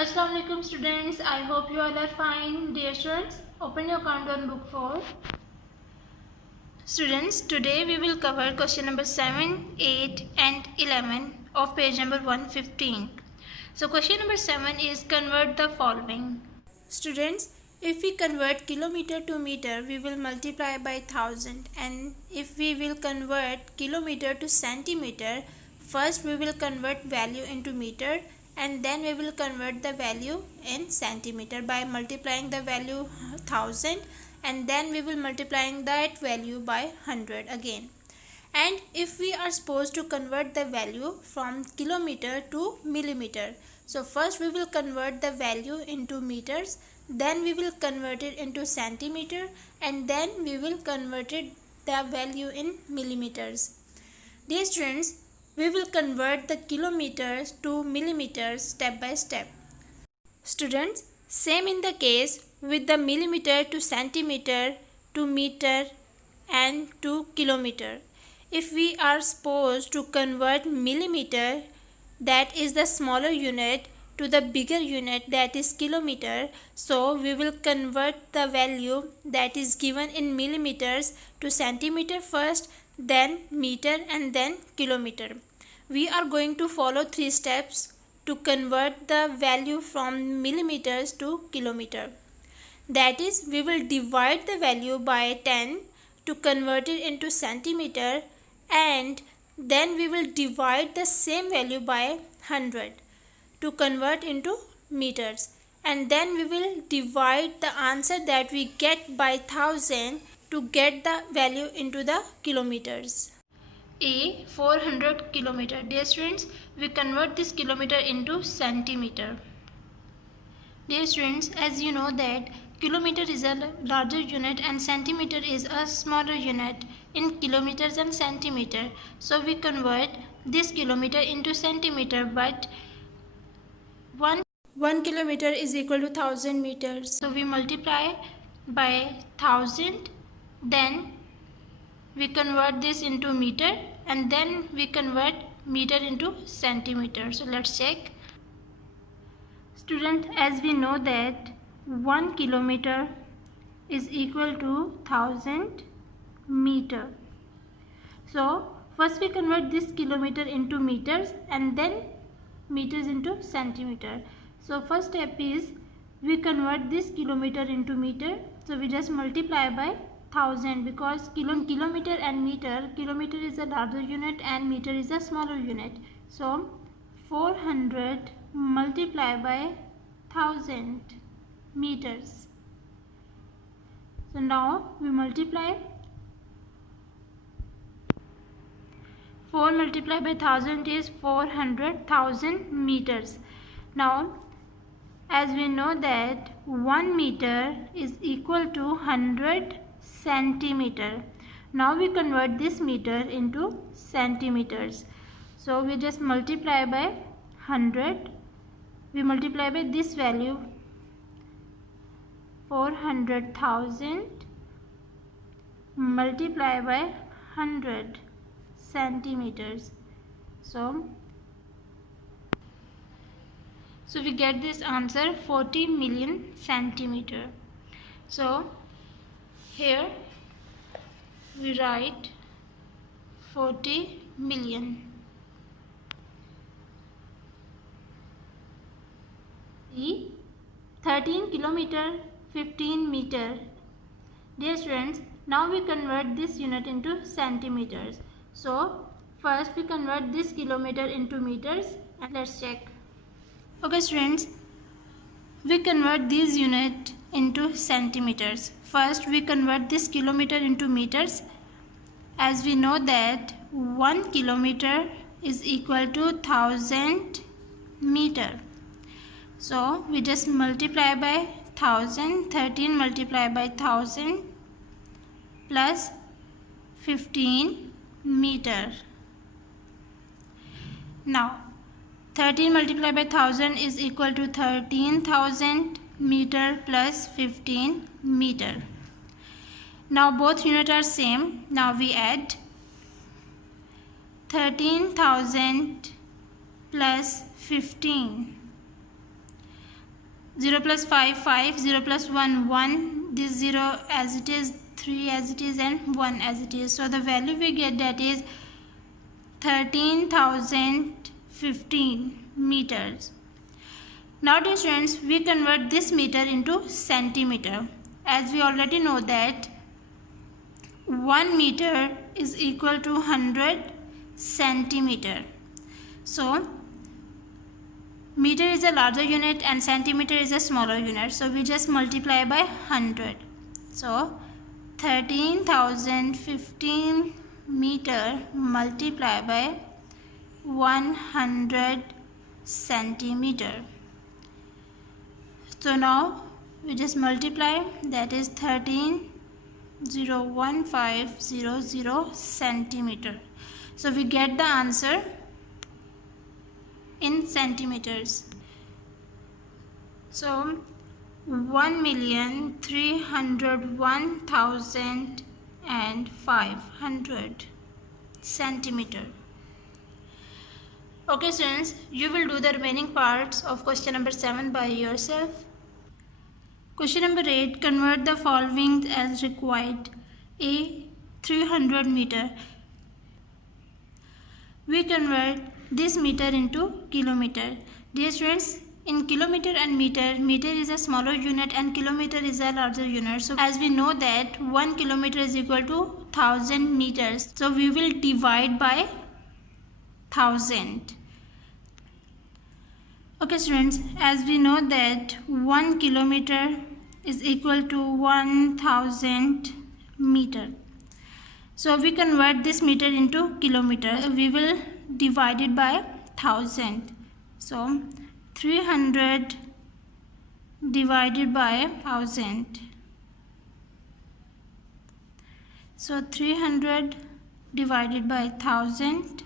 Assalamu alaikum students. I hope you all are fine. Dear students, open your countdown book for. Students, today we will cover question number 7, 8 and 11 of page number 115. So question number 7 is convert the following. Students, if we convert kilometer to meter, we will multiply by 1000, and if we will convert kilometer to centimeter, first we will convert value into meter and then we will convert the value in centimeter by multiplying the value 1000, and then we will multiplying that value by 100 again. And if we are supposed to convert the value from kilometer to millimeter, so first we will convert the value into meters, then we will convert it into centimeter, and then we will convert it the value in millimeters. Dear students, we will convert the kilometers to millimeters step by step. Students, same in the case with the millimeter to centimeter to meter and to kilometer. If we are supposed to convert millimeter, that is the smaller unit, to the bigger unit, that is kilometer, so we will convert the value that is given in millimeters to centimeter first, then meter, and then kilometer. We are going to follow 3 steps to convert the value from millimeters to kilometer. That is, we will divide the value by 10 to convert it into centimeter, and then we will divide the same value by 100 to convert into meters, and then we will divide the answer that we get by 1000 to get the value into the kilometers. A 400 kilometer. Dear students, we convert this kilometer into centimeter. Dear students, as you know that kilometer is a larger unit and centimeter is a smaller unit in kilometers and centimeter. So we convert this kilometer into centimeter, but 1 kilometer is equal to 1000 meters. So we multiply by 1000, then we convert this into meter, and then we convert meter into centimeter. So let's check. Student, as we know that 1 kilometer is equal to 1000 meter. So first we convert this kilometer into meters and then meters into centimeter. So first step is we convert this kilometer into meter. So we just multiply by 1000 because kilometer and meter, kilometer is a larger unit and meter is a smaller unit. So 400 multiply by 1000 meters. So now we multiply 4 multiplied by 1000 is 400,000 meters. Now as we know that 1 meter is equal to 100 centimeter. Now we convert this meter into centimeters. So we just multiply by 100. We multiply by this value 400,000 multiply by 100 centimeters. So we get this answer 40 million centimeter. So here we write 40 million. 13 kilometer 15 meter. Dear students, now we convert this unit into centimeters. So first we convert this kilometer into meters, and let's check. Okay students, we convert this unit into centimeters. First we convert this kilometer into meters. As we know that 1 kilometer is equal to 1000 meter. So we just multiply by 1000, 13 multiply by 1000 plus 15 meter. Now 13 multiplied by 1000 is equal to 13,000 meter plus 15 meter. Now both units are same. Now we add 13,000 plus 15. 0 plus 5, 5, 0 plus 1, 1, this 0 as it is, 3 as it is, and 1 as it is. So the value we get, that is 13,015 meters. Now dear students, we convert this meter into centimeter. As we already know that 1 meter is equal to 100 centimeter. So meter is a larger unit and centimeter is a smaller unit. So we just multiply by 100. So 13,015 meter multiply by 100 centimeter. So now we just multiply, that is 13,01500 centimeter. So we get the answer in centimeters. So 1,301,500 centimeter. Okay students, you will do the remaining parts of question number 7 by yourself. Question number 8, convert the following as required. A, 300 meter. We convert this meter into kilometer. Dear students, in kilometer and meter, meter is a smaller unit and kilometer is a larger unit. So as we know that 1 kilometer is equal to 1000 meters. So we will divide by 1000. Okay students, as we know that 1 kilometer is equal to 1000 meter. So we convert this meter into kilometer. We will divide it by 1000. So 300 divided by 1000. So 300 divided by 1000.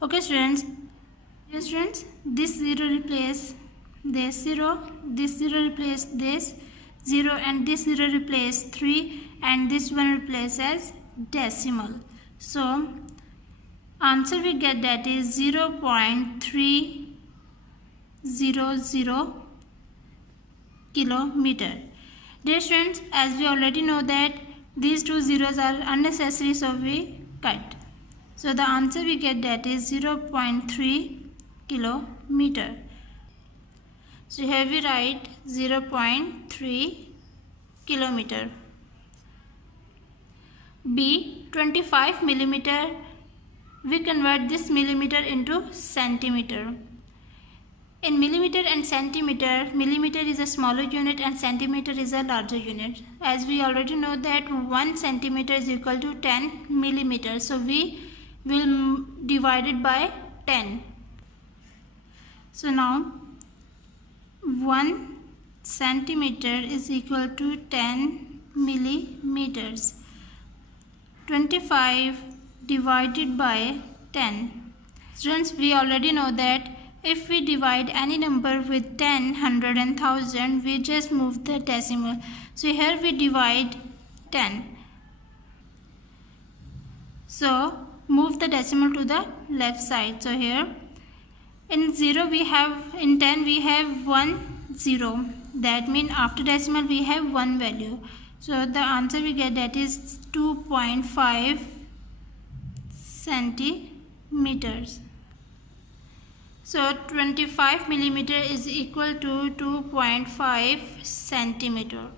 Okay students, this 0 replace this 0, this 0 replace this 0, and this 0 replace 3, and this one replace as decimal. So answer we get, that is 0.300 kilometer. Dear students, as we already know that these two zeros are unnecessary, so we cut. So the answer we get, that is 0.3 kilometer. So here we write 0.3 kilometer. B, 25 millimeter. We convert this millimeter into centimeter. In millimeter and centimeter, millimeter is a smaller unit and centimeter is a larger unit. As we already know that 1 centimeter is equal to 10 millimeters. So we will divide it by 10. So now 1 centimeter is equal to 10 millimeters. 25 divided by 10. Students, we already know that if we divide any number with 10, 100 and 1000, we just move the decimal. So here we divide 10. So move the decimal to the left side. So here in 10 we have 1 0. That means after decimal we have 1 value. So the answer we get, that is 2.5 centimeters. So 25 millimeter is equal to 2.5 centimeter.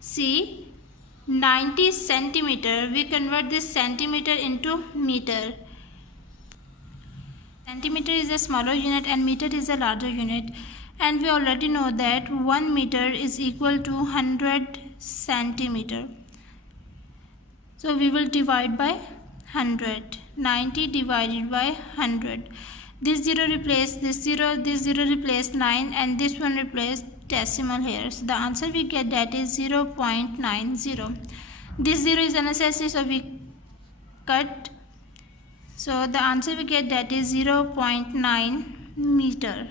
C, 90 centimeter. We convert this centimeter into meter. Centimeter is a smaller unit and meter is a larger unit. And we already know that 1 meter is equal to 100 centimeter. So we will divide by 100. 90 divided by 100. This 0 replace this 0, this 0 replace 9, and this one replace decimal here. So the answer we get, that is 0.90. This 0 is unnecessary, so we cut. So the answer we get, that is 0.9 meter.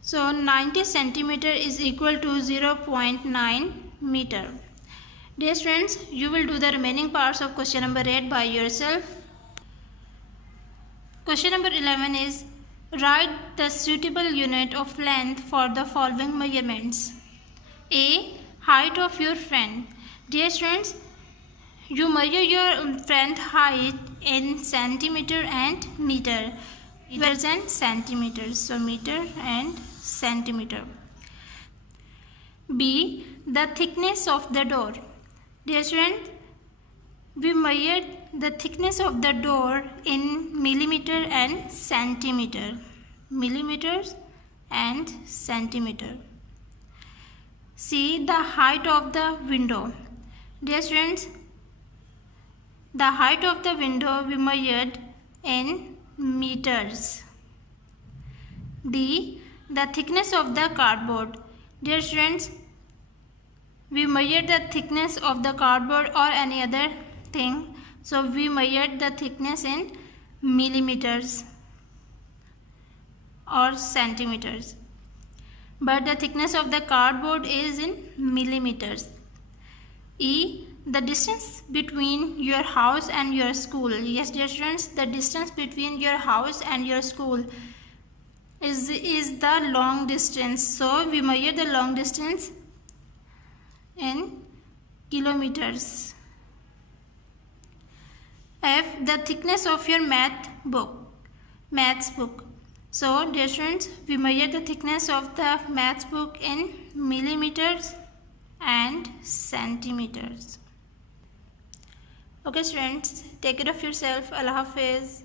So 90 centimeter is equal to 0.9 meter. Dear friends, you will do the remaining parts of question number 8 by yourself. Question number 11 is, Write the suitable unit of length for the following measurements. A. Height of your friend. Dear students, you measure your friend height in centimeter and meter. Meters and centimeters. So meter and centimeter. B. The thickness of the door. Dear students, we measured the thickness of the door in millimeter and centimeter. Millimeters and centimeter. C. The height of the window. Dear students, the height of the window we measured in meters. D. The thickness of the cardboard. Dear students, we measured the thickness of the cardboard or any other thing. So we measured the thickness in millimeters or centimeters. But the thickness of the cardboard is in millimeters. E. The distance between your house and your school. Yes, dear students, the distance between your house and your school is the long distance. So we measure the long distance in kilometers. F. The thickness of your maths book. So dear students, we measure the thickness of the maths book in millimeters and centimeters. Okay students, take care of yourself. Allah Hafiz.